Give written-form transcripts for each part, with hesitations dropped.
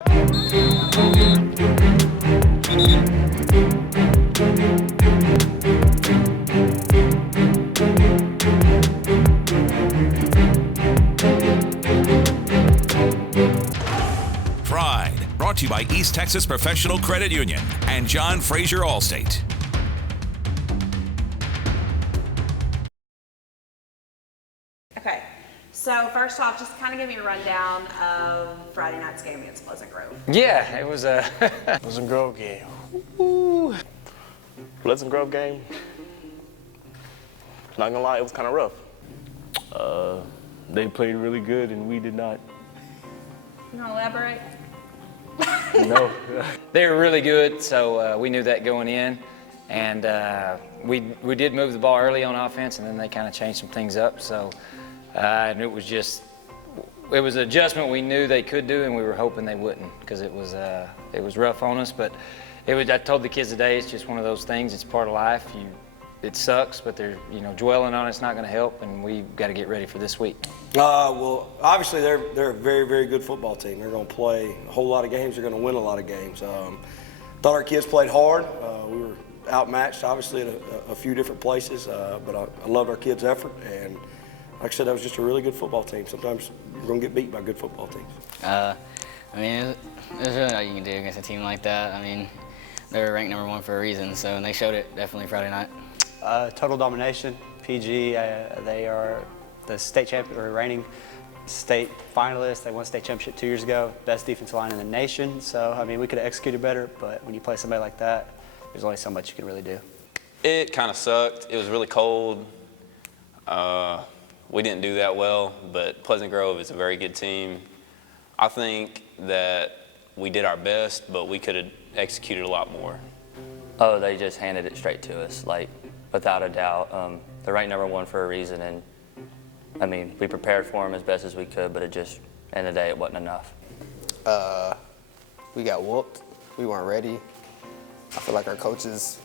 Pride, brought to you by East Texas Professional Credit Union and John Fraser Allstate. Okay, so first off, just kind of give me a rundown of Friday night's game against Pleasant Grove. Yeah, it was a Pleasant Grove game. Woo. Pleasant Grove game. Not gonna lie, it was kind of rough. They played really good and we did not. You want to elaborate? No. They were really good, so we knew that going in, and we did move the ball early on offense, and then they kind of changed some things up. So and it was an adjustment we knew they could do, and we were hoping they wouldn't, because it was rough on us. But I told the kids today, it's just one of those things. It's part of life. It sucks, but dwelling on it's not going to help, and we've got to get ready for this week. Well, obviously they're a very, very good football team. They're going to play a whole lot of games. They're going to win a lot of games. Thought our kids played hard. We were outmatched, obviously, at a few different places, but I loved our kids' effort, and like I said, that was just a really good football team. Sometimes you're going to get beat by good football teams. I mean, there's really nothing you can do against a team like that. I mean, they're ranked #1 for a reason, so and they showed it definitely Friday night. Total domination. PG, they are the state champion, or reigning state finalists. They won state championship 2 years ago. Best defensive line in the nation. So, I mean, we could have executed better, but when you play somebody like that, there's only so much you can really do. It kind of sucked. It was really cold. We didn't do that well, but Pleasant Grove is a very good team. I think that we did our best, but we could have executed a lot more. Oh, they just handed it straight to us, like, without a doubt. They're ranked #1 for a reason, and I mean, we prepared for them as best as we could, but end of the day, it wasn't enough. We got whooped. We weren't ready. I feel like our coaches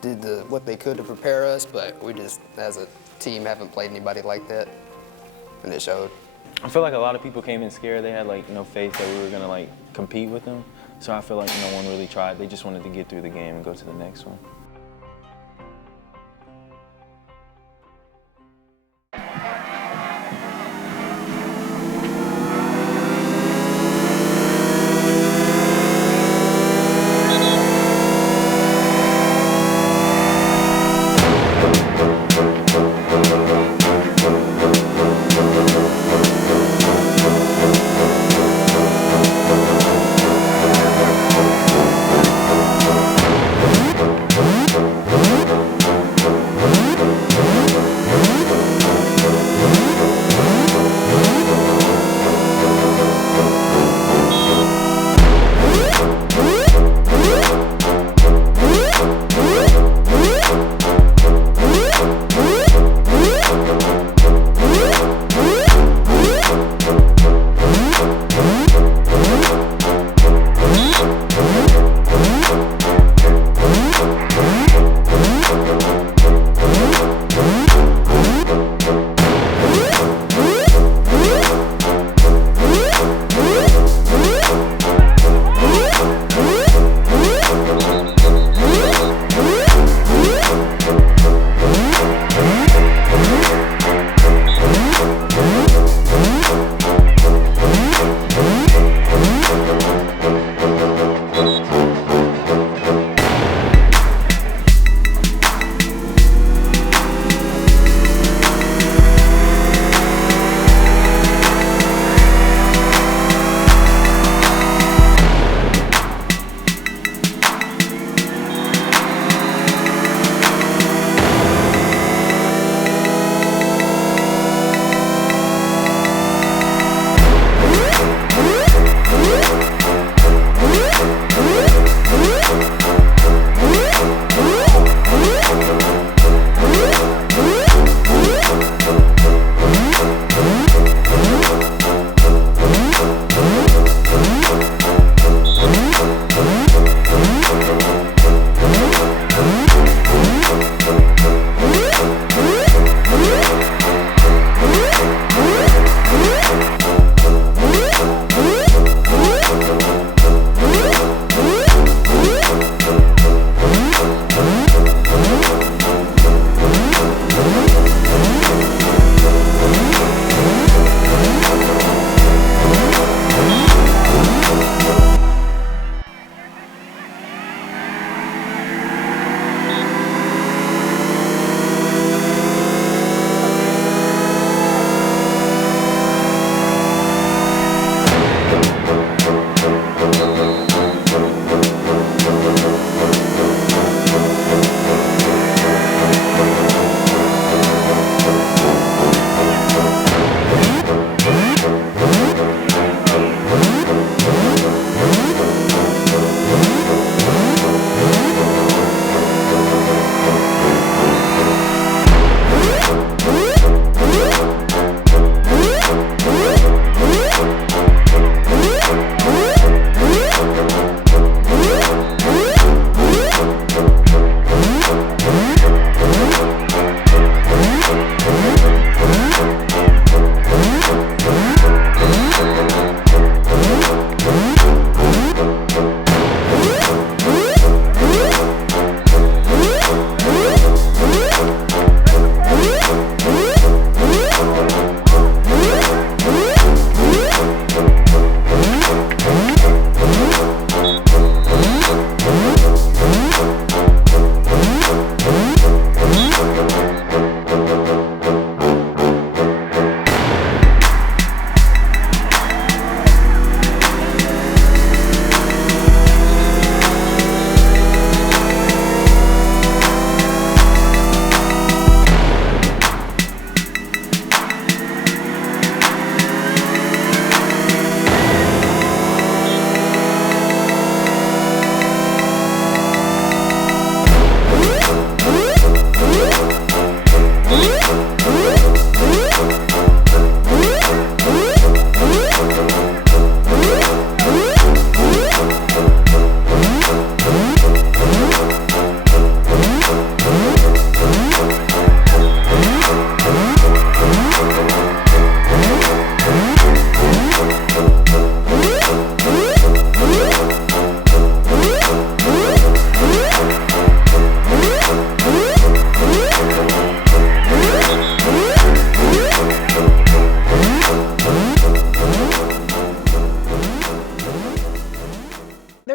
did what they could to prepare us, but we just, as a team, haven't played anybody like that, and it showed. I feel like a lot of people came in scared. They had no faith that we were gonna compete with them. So I feel like no one really tried. They just wanted to get through the game and go to the next one.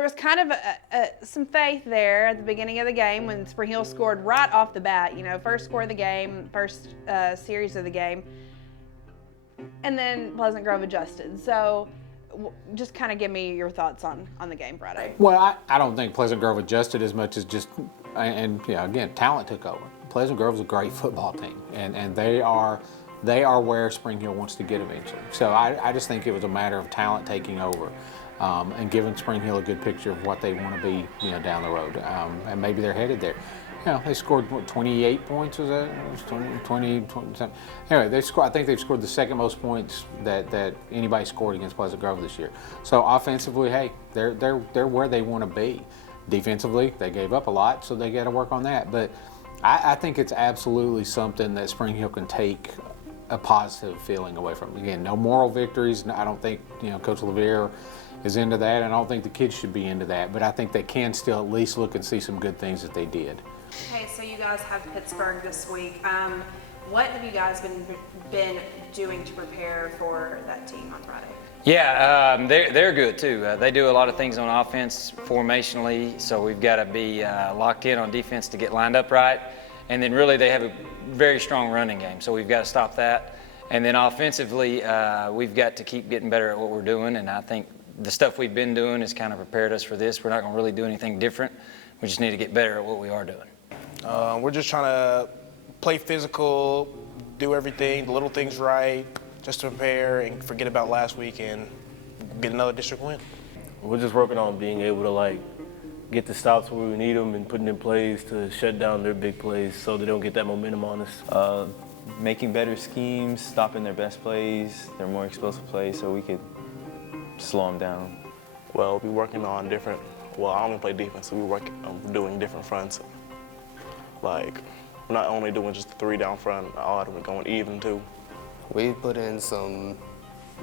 was kind of some faith there at the beginning of the game when Spring Hill scored right off the bat. First score of the game, first series of the game, and then Pleasant Grove adjusted. So just kind of give me your thoughts on the game Friday. Well, I don't think Pleasant Grove adjusted as much as just, and again, talent took over. Pleasant Grove is a great football team, and they are where Spring Hill wants to get eventually. So I just think it was a matter of talent taking over and giving Spring Hill a good picture of what they want to be, down the road. And maybe they're headed there. They scored 28 points. Was that 20 something? Anyway, I think they've scored the second most points that anybody scored against Pleasant Grove this year. So offensively, hey, they're where they want to be. Defensively, they gave up a lot, so they got to work on that. But I think it's absolutely something that Spring Hill can take a positive feeling away from. Again, no moral victories. I don't think Coach Louvier is into that, and I don't think the kids should be into that. But I think they can still at least look and see some good things that they did. Okay, so you guys have Pittsburgh this week. What have you guys been doing to prepare for that team on Friday? Yeah, they're good too. They do a lot of things on offense formationally, so we've got to be locked in on defense to get lined up right. And then really they have a very strong running game, so we've got to stop that. And then offensively, we've got to keep getting better at what we're doing, and I think the stuff we've been doing has kind of prepared us for this. We're not going to really do anything different. We just need to get better at what we are doing. We're just trying to play physical, do everything, the little things right, just to prepare and forget about last week and get another district win. We're just working on being able to get the stops where we need them and putting in plays to shut down their big plays so they don't get that momentum on us. Making better schemes, stopping their best plays, their more explosive plays, so we could slow them down. Well, we're working on different. Well, I only play defense, so we're doing different fronts. We're not only doing just the 3 down front, we're going even too. We put in some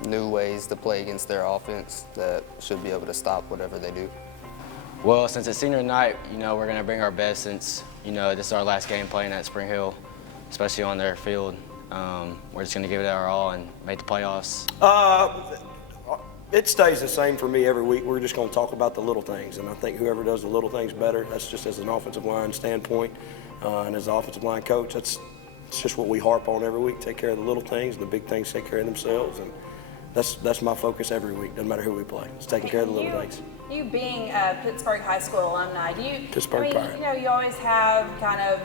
new ways to play against their offense that should be able to stop whatever they do. Well, since it's senior night, we're going to bring our best since, this is our last game playing at Spring Hill, especially on their field. We're just going to give it our all and make the playoffs. It stays the same for me every week. We're just going to talk about the little things, and I think whoever does the little things better, that's just as an offensive line standpoint, and as an offensive line coach, it's just what we harp on every week. Take care of the little things, and the big things take care of themselves, and that's my focus every week. Doesn't matter who we play. It's taking care of the little things. You being a Pittsburgh High School alumni, Pittsburgh Pirate. you always have kind of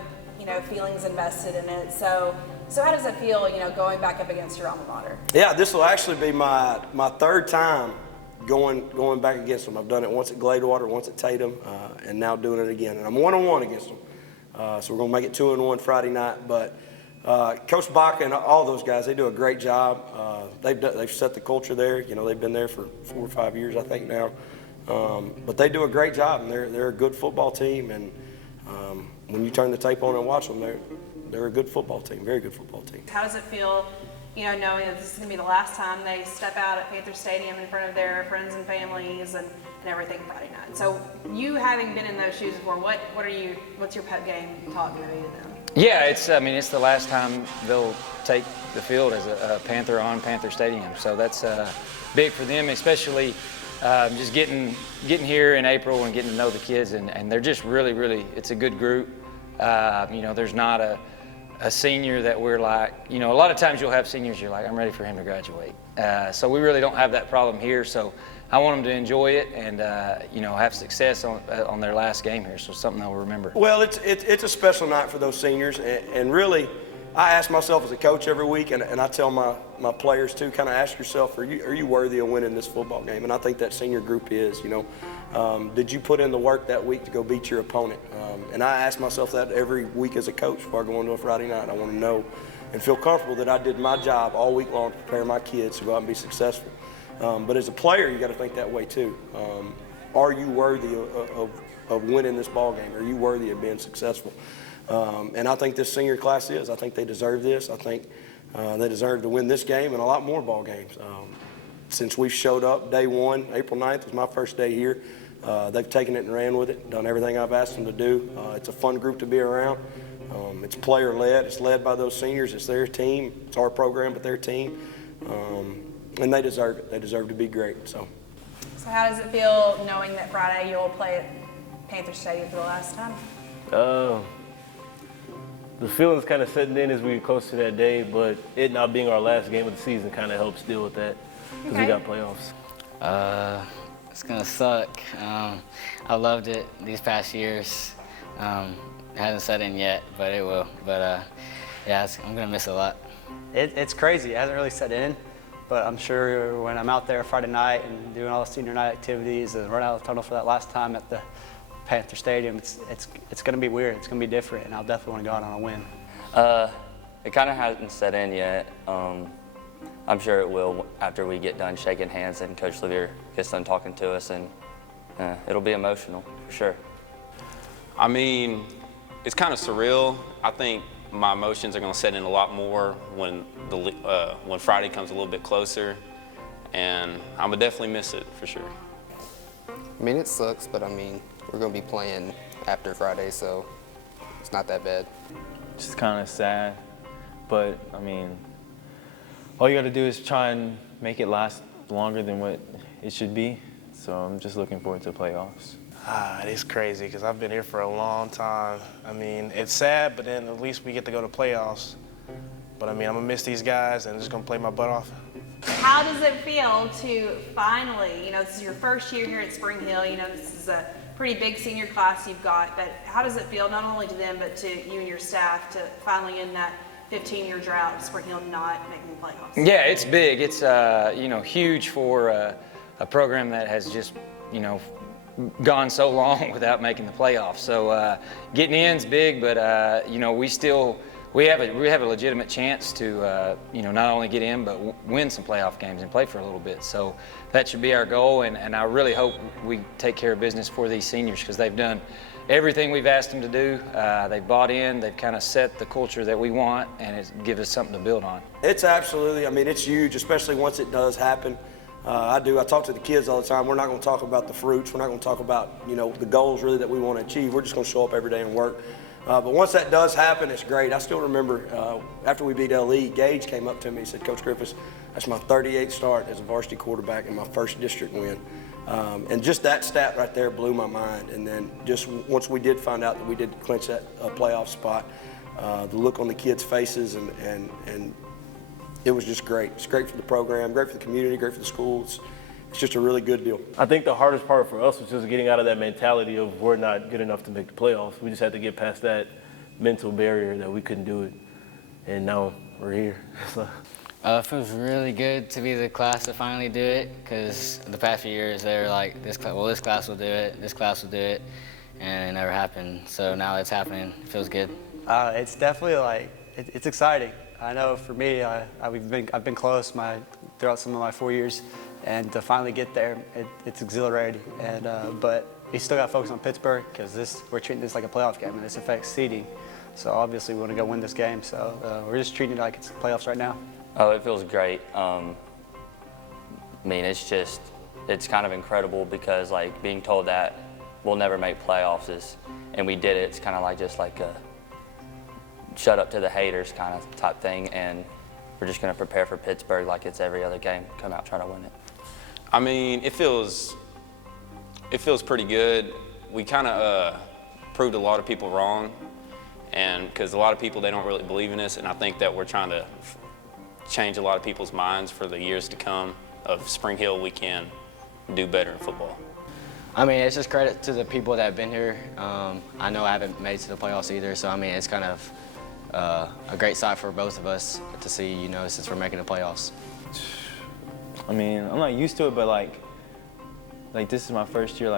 feelings invested in it. So how does it feel, going back up against your alma mater? Yeah, this will actually be my third time going back against them. I've done it once at Gladewater, once at Tatum, and now doing it again. And I'm 1-1 against them. So we're going to make it 2-1 Friday night. But Coach Baca and all those guys, they do a great job. They've set the culture there. They've been there for 4 or 5 years, I think now. But they do a great job, and they're a good football team. And when you turn the tape on and watch them, they're a good football team, very good football team. How does it feel, knowing that this is going to be the last time they step out at Panther Stadium in front of their friends and families and everything Friday night? So you having been in those shoes before, what's your pep game talk going to be to them? Yeah, it's the last time they'll take the field as a Panther on Panther Stadium. So that's big for them, especially just getting here in April and getting to know the kids, and they're just really, really, it's a good group. There's not a senior that we're like, a lot of times you'll have seniors you're like, I'm ready for him to graduate. So we really don't have that problem here. So I want them to enjoy it and, have success on their last game here. So something they'll remember. Well, it's a special night for those seniors. And really, I ask myself as a coach every week, and I tell my players too, kind of ask yourself, are you worthy of winning this football game? And I think that senior group is, did you put in the work that week to go beat your opponent? And I ask myself that every week as a coach before I go into a Friday night. I want to know and feel comfortable that I did my job all week long to prepare my kids to go out and be successful. But as a player, you got to think that way too. Are you worthy of winning this ball game? Are you worthy of being successful? And I think this senior class is. I think they deserve this. I think they deserve to win this game and a lot more ball games. Since we showed up day one, April 9th was my first day here. They've taken it and ran with it, done everything I've asked them to do. It's a fun group to be around. It's player-led. It's led by those seniors. It's their team. It's our program, but their team. And they deserve it. They deserve to be great. So So how does it feel knowing that Friday you'll play at Panther Stadium for the last time? The feeling's kind of setting in as we get close to that day, but it not being our last game of the season kind of helps deal with that because we got playoffs. It's gonna suck. I loved it these past years. It hasn't set in yet, but it will. But yeah, I'm gonna miss it a lot. It's crazy. It hasn't really set in, but I'm sure when I'm out there Friday night and doing all the senior night activities and running out of the tunnel for that last time at the Panther Stadium, it's going to be weird. It's going to be different, and I'll definitely want to go out on a win. It kind of hasn't set in yet. I'm sure it will after we get done shaking hands and Coach Louvier gets done talking to us, and it'll be emotional for sure. I mean, it's kind of surreal. I think my emotions are going to set in a lot more when Friday comes a little bit closer, and I'm going to definitely miss it for sure. I mean, it sucks, but I mean, we're going to be playing after Friday, so it's not that bad. It's just kind of sad, but I mean, all you got to do is try and make it last longer than what it should be. So I'm just looking forward to playoffs. It's crazy because I've been here for a long time. I mean, it's sad, but then at least we get to go to playoffs. But I mean, I'm going to miss these guys and I'm just going to play my butt off. How does it feel to finally, this is your first year here at Spring Hill, this is a pretty big senior class you've got, but how does it feel not only to them but to you and your staff to finally end that 15-year drought of Spring Hill not making the playoffs? Yeah, it's big. It's huge for a program that has just gone so long without making the playoffs. So getting in's big, but we have a legitimate chance to not only get in but win some playoff games and play for a little bit. So that should be our goal, and I really hope we take care of business for these seniors because they've done everything we've asked them to do. They've bought in, they've kind of set the culture that we want, and it gives us something to build on. It's absolutely, it's huge, especially once it does happen. I talk to the kids all the time. We're not going to talk about the fruits. We're not going to talk about, the goals really that we want to achieve. We're just going to show up every day and work. But once that does happen, it's great. I still remember after we beat LE, Gage came up to me and said, Coach Griffiths, that's my 38th start as a varsity quarterback and my first district win. And just that stat right there blew my mind. And then just once we did find out that we did clinch that playoff spot, the look on the kids' faces and it was just great. It's great for the program, great for the community, great for the schools. It's just a really good deal. I think the hardest part for us was just getting out of that mentality of we're not good enough to make the playoffs. We just had to get past that mental barrier that we couldn't do it. And now we're here. It feels really good to be the class to finally do it because the past few years they were like, this class will do it, this class will do it, and it never happened. So now it's happening. It feels good. It's definitely it's exciting. I know for me, I've been close throughout some of my 4 years, and to finally get there, it's exhilarating. And but we still got to focus on Pittsburgh because we're treating this like a playoff game, and this affects seeding. So obviously we want to go win this game. So we're just treating it like it's playoffs right now. Oh, it feels great. It's kind of incredible because being told that we'll never make playoffs and we did it. It's kind of like a shut up to the haters kind of type thing, and we're just going to prepare for Pittsburgh like it's every other game. Come out, try to win it. I mean, it feels pretty good. We kind of proved a lot of people wrong, and because a lot of people, they don't really believe in us, and I think that we're trying to change a lot of people's minds for the years to come of Spring Hill. We can do better in football. I mean, it's just credit to the people that have been here. I know I haven't made it to the playoffs either, so I mean, it's kind of a great sight for both of us to see, since we're making the playoffs. I mean, I'm not used to it, but like this is my first year,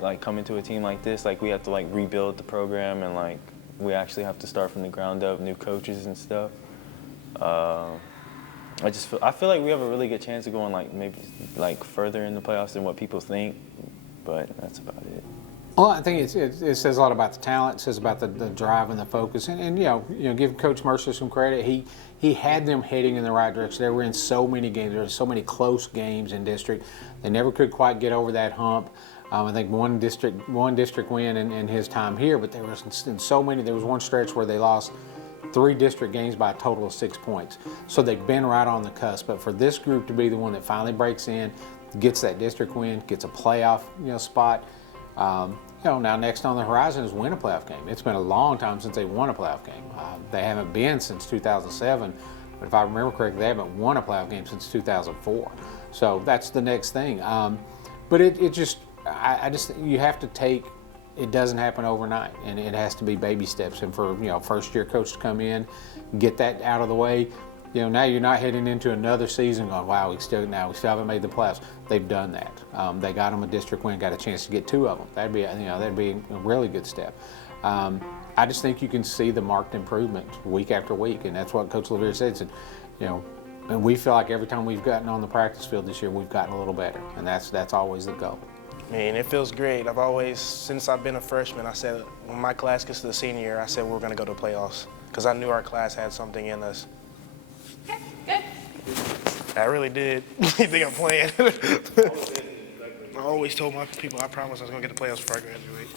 like coming to a team like this. We have to rebuild the program, and we actually have to start from the ground up, new coaches and stuff. I feel like we have a really good chance of going maybe further in the playoffs than what people think, but that's about it. Well, I think it says a lot about the talent. It says about the drive and the focus, and give Coach Mercer some credit. He had them heading in the right direction. They were in so many games. There were so many close games in district. They never could quite get over that hump. I think one district win in his time here, but there was so many. There was one stretch where they lost 3 district games by a total of 6 points. So they've been right on the cusp. But for this group to be the one that finally breaks in, gets that district win, gets a playoff spot. Now next on the horizon is win a playoff game. It's been a long time since they won a playoff game. They haven't been since 2007, but if I remember correctly, they haven't won a playoff game since 2004. So that's the next thing. But I just you have to take. It doesn't happen overnight, and it has to be baby steps. And for first year coach to come in, get that out of the way. Now you're not heading into another season going, wow, we still haven't made the playoffs. They've done that. They got them a district win, got a chance to get 2 of them. That'd be a really good step. I just think you can see the marked improvement week after week, and that's what Coach Louvier said. And we feel like every time we've gotten on the practice field this year, we've gotten a little better, and that's always the goal. I mean, it feels great. I've always, since I've been a freshman, I said when my class gets to the senior year, I said we're going to go to the playoffs because I knew our class had something in us. Okay, good. I really did. You think I'm playing? I always told my people I promised I was going to get the playoffs before I graduate.